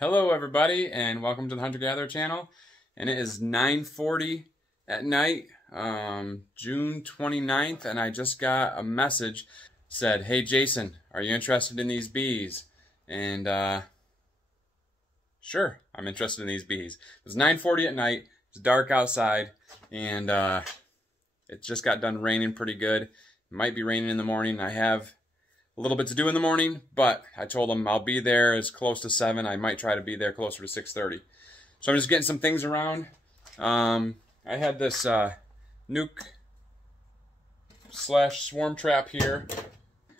Hello everybody and welcome to the Hunter Gatherer channel. And it is 9:40 at night, June 29th, and I just got a message said, "Hey Jason, are you interested in these bees?" And sure, I'm interested in these bees. It was 9:40 at night, it's dark outside, and it just got done raining pretty good. It might be raining in the morning. I have a little bit to do in the morning, but I told them I'll be there as close to 7. I might try to be there closer to 6:30. So I'm just getting some things around. I had this nuke / swarm trap here.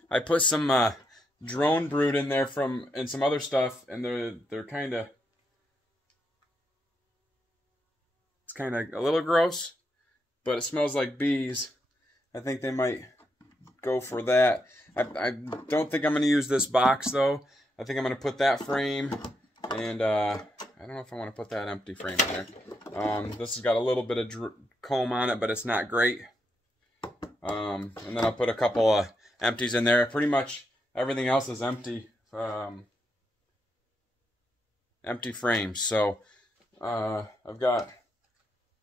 I put some drone brood in there and some other stuff, and they're kind of, it's kind of a little gross, but it smells like bees. I think they might go for that. I don't think I'm going to use this box though. I think I'm going to put that frame, and I don't know if I want to put that empty frame in there. This has got a little bit of comb on it, but it's not great. And then I'll put a couple of empties in there. Pretty much everything else is empty, empty frames. So I've got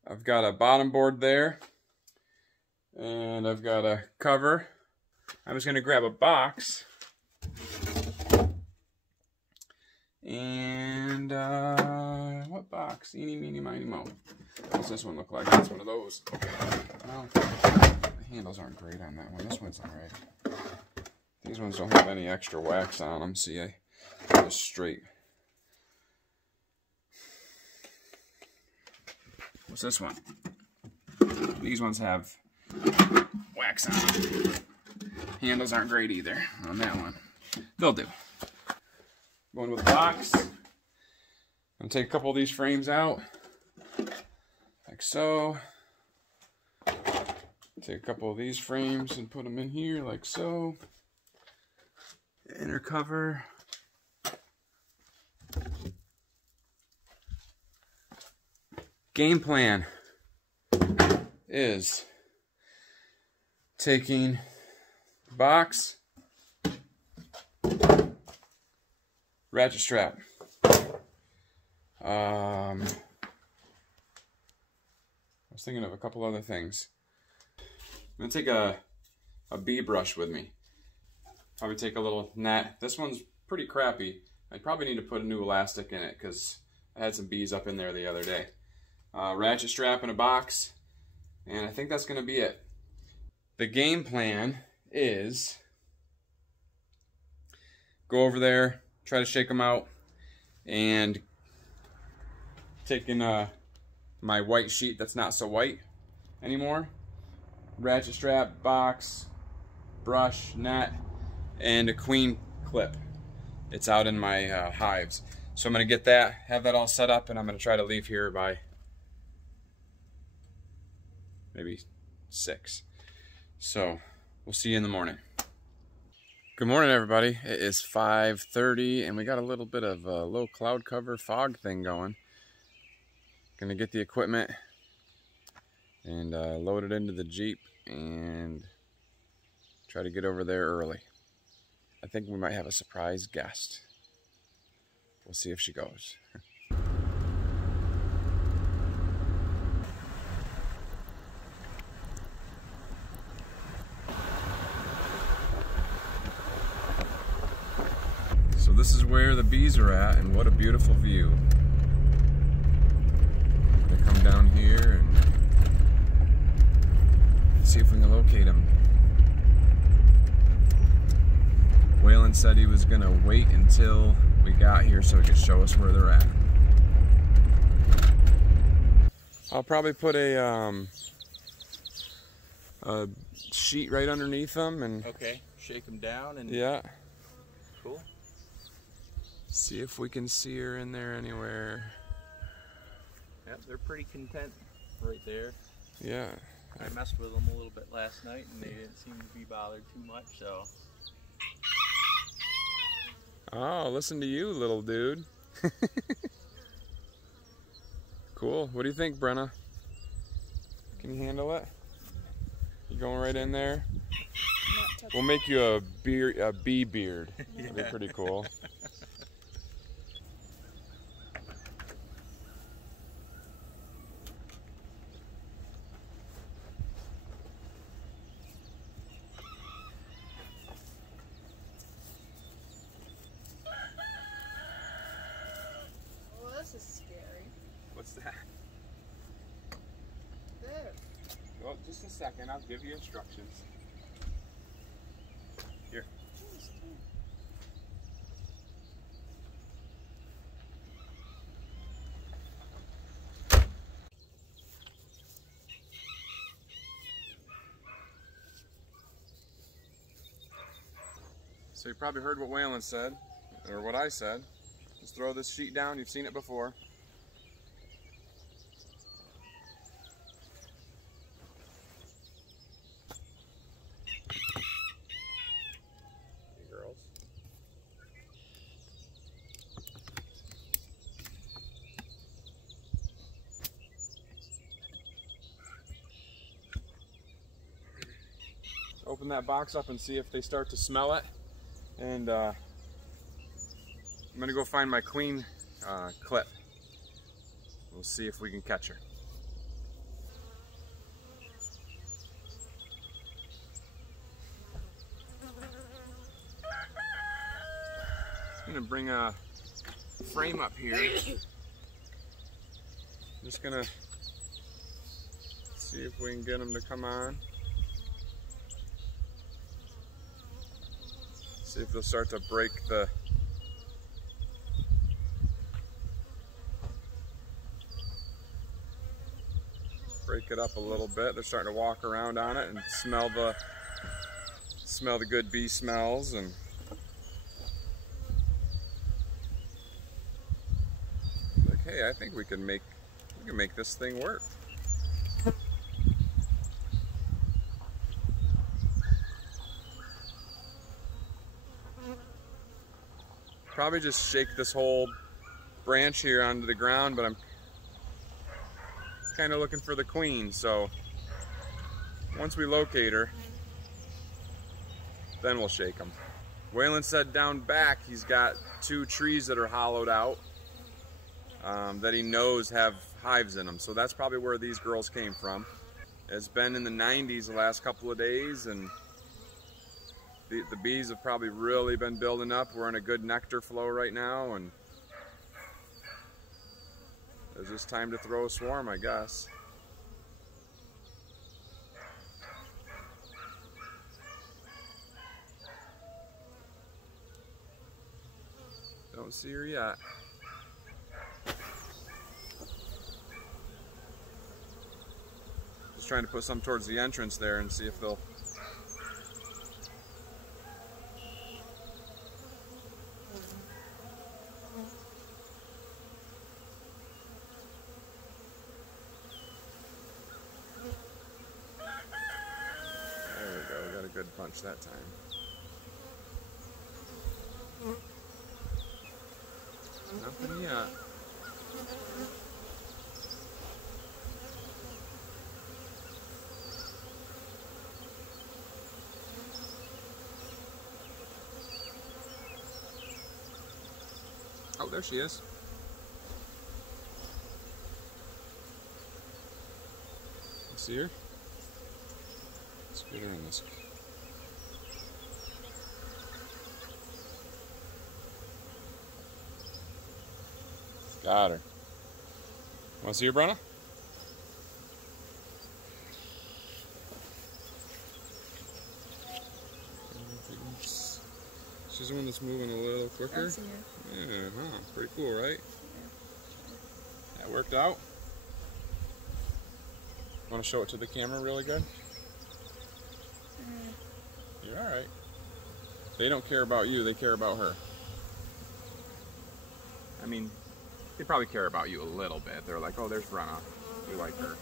a bottom board there, and I've got a cover. I'm just going to grab a box, and what box? Eeny, meeny, miny, mo. What's this one look like? It's one of those. Well, the handles aren't great on that one. This one's alright. These ones don't have any extra wax on them. See, I just straight. What's this one? These ones have wax on them. Handles aren't great either on that one. They'll do. Going with the box. I'm going to take a couple of these frames out, like so. Take a couple of these frames and put them in here, like so. Inner cover. Game plan is taking box, ratchet strap. I was thinking of a couple other things. I'm gonna take a bee brush with me. Probably take a little net. This one's pretty crappy. I probably need to put a new elastic in it because I had some bees up in there the other day. Ratchet strap in a box, and I think that's gonna be it. The game plan is go over there, try to shake them out, and taking my white sheet that's not so white anymore, ratchet strap, box, brush, net, and a queen clip. It's out in my hives. So I'm going to get that, have that all set up, and I'm going to try to leave here by maybe 6. So we'll see you in the morning. Good morning, everybody. It is 5:30, and we got a little bit of a low cloud cover fog thing going. Gonna get the equipment and load it into the Jeep and try to get over there early. I think we might have a surprise guest. We'll see if she goes. So this is where the bees are at, and what a beautiful view. They come down here and see if we can locate them. Waylon said he was gonna wait until we got here so he could show us where they're at. I'll probably put a sheet right underneath them and shake them down and yeah. Cool. See if we can see her in there anywhere. Yep, they're pretty content right there. Yeah. I messed with them a little bit last night and they didn't seem to be bothered too much, so. Oh, listen to you, little dude. Cool. What do you think, Brenna? Can you handle it? You going right in there? We'll make you a bee beard. That'd be pretty cool. Just a second, I'll give you instructions. Here. So you probably heard what Waylon said, or what I said. Just throw this sheet down, you've seen it before. Hey girls. Open that box up and see if they start to smell it. And I'm gonna go find my queen clip. We'll see if we can catch her. I'm gonna bring a frame up here. Just gonna see if we can get them to come on. See if they'll start to break it up a little bit. They're starting to walk around on it and smell the good bee smells. And like, hey, I think we can make this thing work. Probably just shake this whole branch here onto the ground, but I'm kind of looking for the queen, so once we locate her, then we'll shake them. Waylon said down back he's got 2 trees that are hollowed out that he knows have hives in them, so that's probably where these girls came from. It's been in the 90s the last couple of days, and the bees have probably really been building up. We're in a good nectar flow right now, and it's just time to throw a swarm, I guess. Don't see her yet. Just trying to put some towards the entrance there and see if they'll... Good punch that time. Nothing yet. Oh, there she is. You see her? Let's get her in this. Got her. Want to see her, Brenna? She's the one that's moving a little quicker. I see her. Yeah, huh? Pretty cool, right? Yeah. That worked out. Want to show it to the camera really good? You're alright. They don't care about you, they care about her. I mean, they probably care about you a little bit. They're like, oh, there's Brenna. We like her.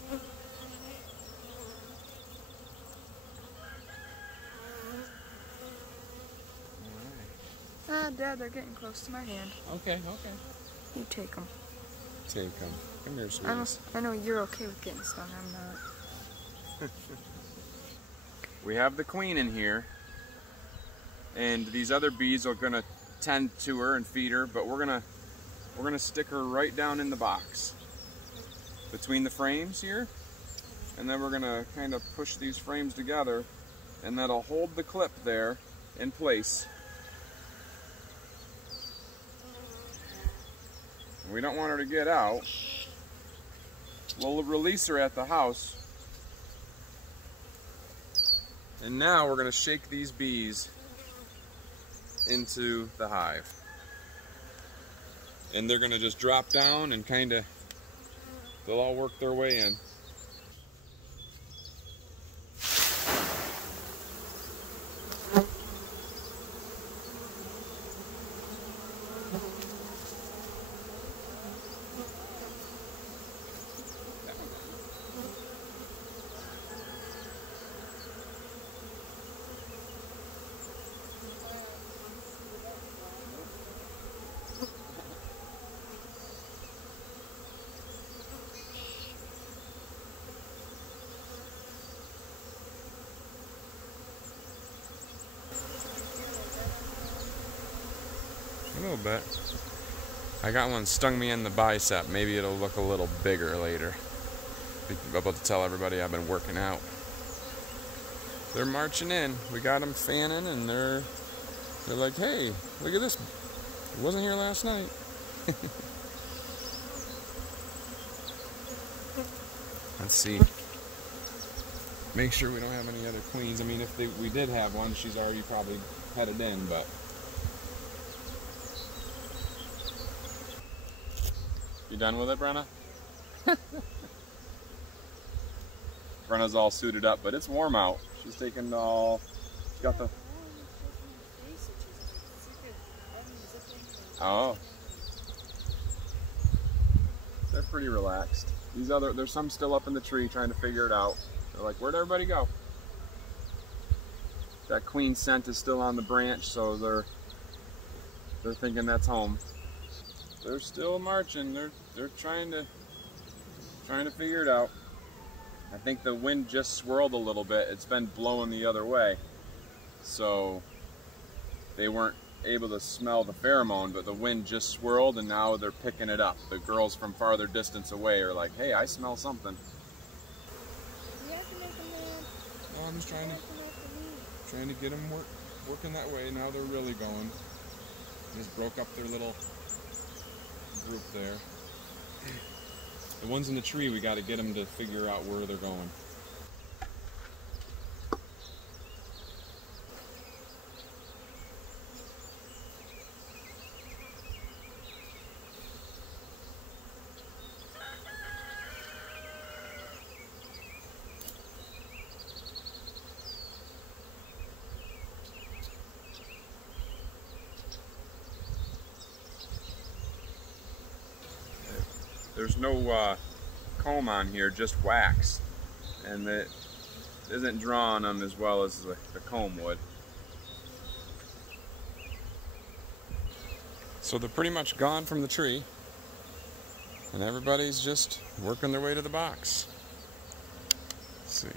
Dad, they're getting close to my hand. Okay, okay. You take them. Take them. Come here, sweeties. I know you're okay with getting stung. I'm not. We have the queen in here, and these other bees are gonna tend to her and feed her, but we're gonna stick her right down in the box between the frames here, and then we're gonna kind of push these frames together, and that'll hold the clip there in place. We don't want her to get out. We'll release her at the house And now we're going to shake these bees into the hive. And they're going to just drop down and kind of, they'll all work their way in. A little bit. I got one stung me in the bicep. Maybe it'll look a little bigger later. Be able to tell everybody I've been working out. They're marching in. We got them fanning, and they're like, "Hey, look at this! It wasn't here last night." Let's see. Make sure we don't have any other queens. I mean, if we did have one, she's already probably headed in, but. You done with it, Brenna? Brenna's all suited up, but it's warm out. She's taking all. She's got the. Oh. They're pretty relaxed. There's some still up in the tree trying to figure it out. They're like, where'd everybody go? That queen scent is still on the branch, so they're thinking that's home. They're still marching. They're trying to figure it out. I think the wind just swirled a little bit. It's been blowing the other way, so they weren't able to smell the pheromone, but the wind just swirled and now they're picking it up. The girls from farther distance away are like, "Hey, I smell something." No, I'm just trying to get them working that way. Now they're really going. Just broke up their little group there. The ones in the tree, we got to get them to figure out where they're going. There's no comb on here, just wax, and it isn't drawn on as well as the comb would. So they're pretty much gone from the tree, and everybody's just working their way to the box. Let's see.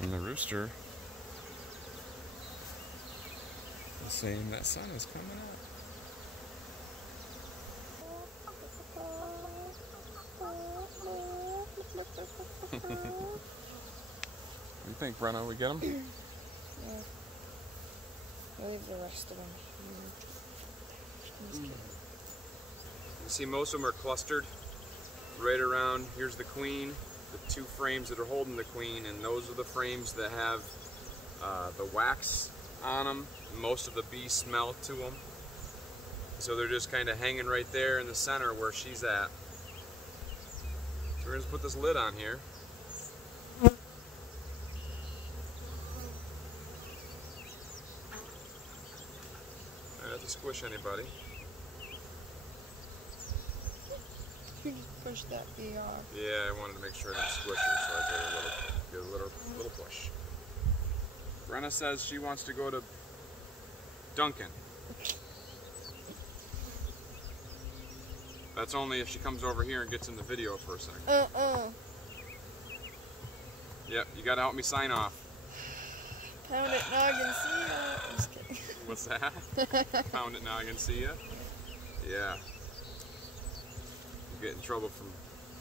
And the rooster is saying that sun is coming up. What do you think, Brenna? We get them? Yeah. I'll leave the rest of them. You see, most of them are clustered right around. Here's the queen, the two frames that are holding the queen, and those are the frames that have the wax on them. Most of the bee smell to them. So they're just kind of hanging right there in the center where she's at. So we're going to put this lid on here. I don't have to squish anybody. You just push that bee off. Yeah, I wanted to make sure I didn't squish her, so I gave her a little push. Brenna says she wants to go to Duncan. That's only if she comes over here and gets in the video for a second. Yep, you gotta help me sign off. Pound it, noggin, see ya. I'm just kidding. What's that? Pound it, noggin, see ya? Yeah. You get in trouble from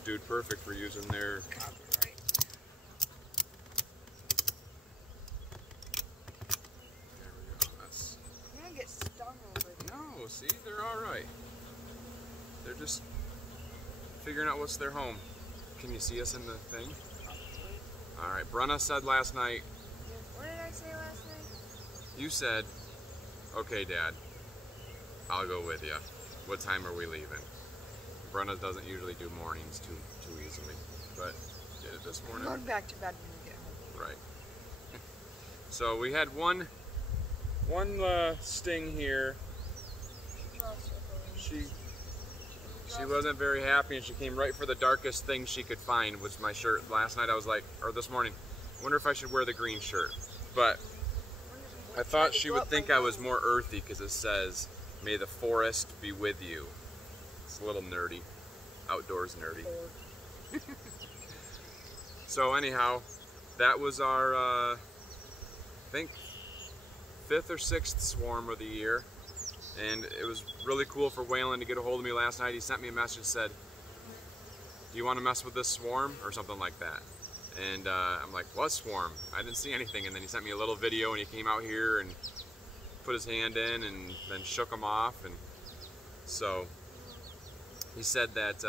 Dude Perfect for using their copyright. There we go. That's. I'm gonna get stung over here. No, see, they're all right. They're just figuring out what's their home. Can you see us in the thing? All right, Brenna said last night. What did I say last night? You said, "Okay, Dad, I'll go with you. What time are we leaving?" Brenna doesn't usually do mornings too easily, but did it this morning. I'm going back to bed when we get home. Right. So we had one sting here. She wasn't very happy, and she came right for the darkest thing she could find, was my shirt. Last night I was like, or this morning, I wonder if I should wear the green shirt. But I thought she would think I was more earthy because it says, "May the forest be with you." It's a little nerdy, outdoors nerdy. So anyhow, that was our, I think, 5th or 6th swarm of the year. And it was really cool for Waylon to get a hold of me last night. He sent me a message, said, "Do you want to mess with this swarm?" or something like that. And I'm like, "What swarm? I didn't see anything." And then he sent me a little video, and he came out here and put his hand in and then shook them off. And so he said that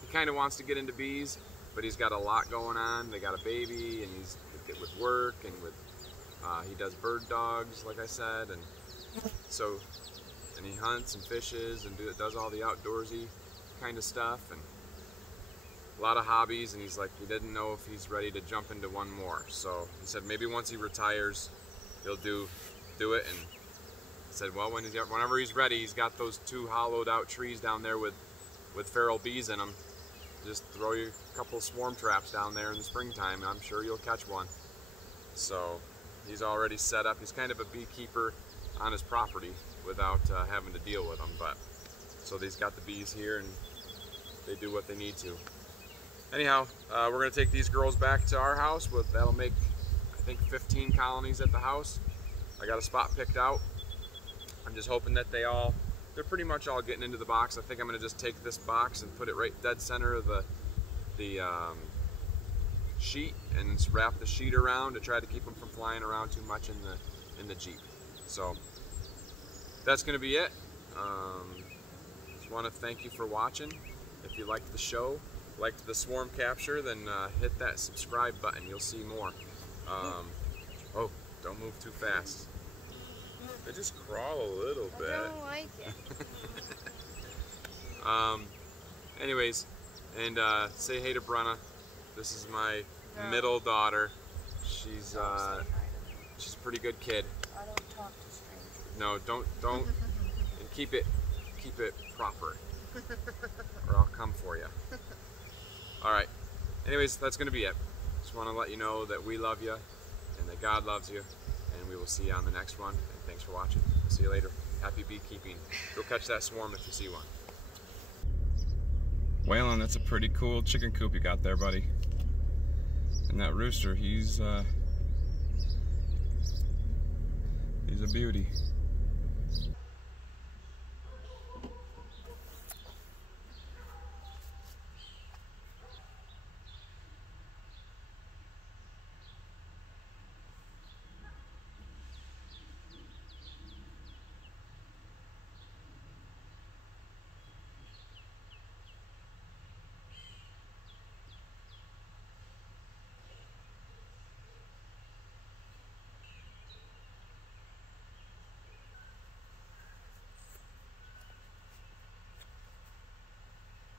he kind of wants to get into bees, but he's got a lot going on. They got a baby, and he's with work, and with he does bird dogs, like I said, and so, and he hunts and fishes and does all the outdoorsy kind of stuff, and a lot of hobbies. And he's like, he didn't know if he's ready to jump into one more. So he said maybe once he retires, he'll do it. And I said, well, whenever he's ready, he's got those 2 hollowed out trees down there with feral bees in them. Just throw you a couple swarm traps down there in the springtime, and I'm sure you'll catch one. So he's already set up. He's kind of a beekeeper on his property without having to deal with them. But so he's got the bees here, and they do what they need to. Anyhow, we're gonna take these girls back to our house. That'll make, I think, 15 colonies at the house. I got a spot picked out. I'm just hoping that they're pretty much all getting into the box. I think I'm gonna just take this box and put it right dead center of the sheet, and just wrap the sheet around to try to keep them from flying around too much in the Jeep. So that's gonna be it. Just want to thank you for watching. If you liked the show, liked the swarm capture, then hit that subscribe button. You'll see more. Oh, don't move too fast. They just crawl a little bit. I don't like it. Anyways, and say hey to Brenna. This is my middle daughter. She's a pretty good kid. I don't talk to strangers. No, don't, and keep it proper, or I'll come for you. All right. Anyways, that's gonna be it. Just want to let you know that we love you, and that God loves you, and we will see you on the next one. And thanks for watching. See you later. Happy beekeeping. Go catch that swarm if you see one. Waylon, that's a pretty cool chicken coop you got there, buddy. And that rooster, he's a beauty.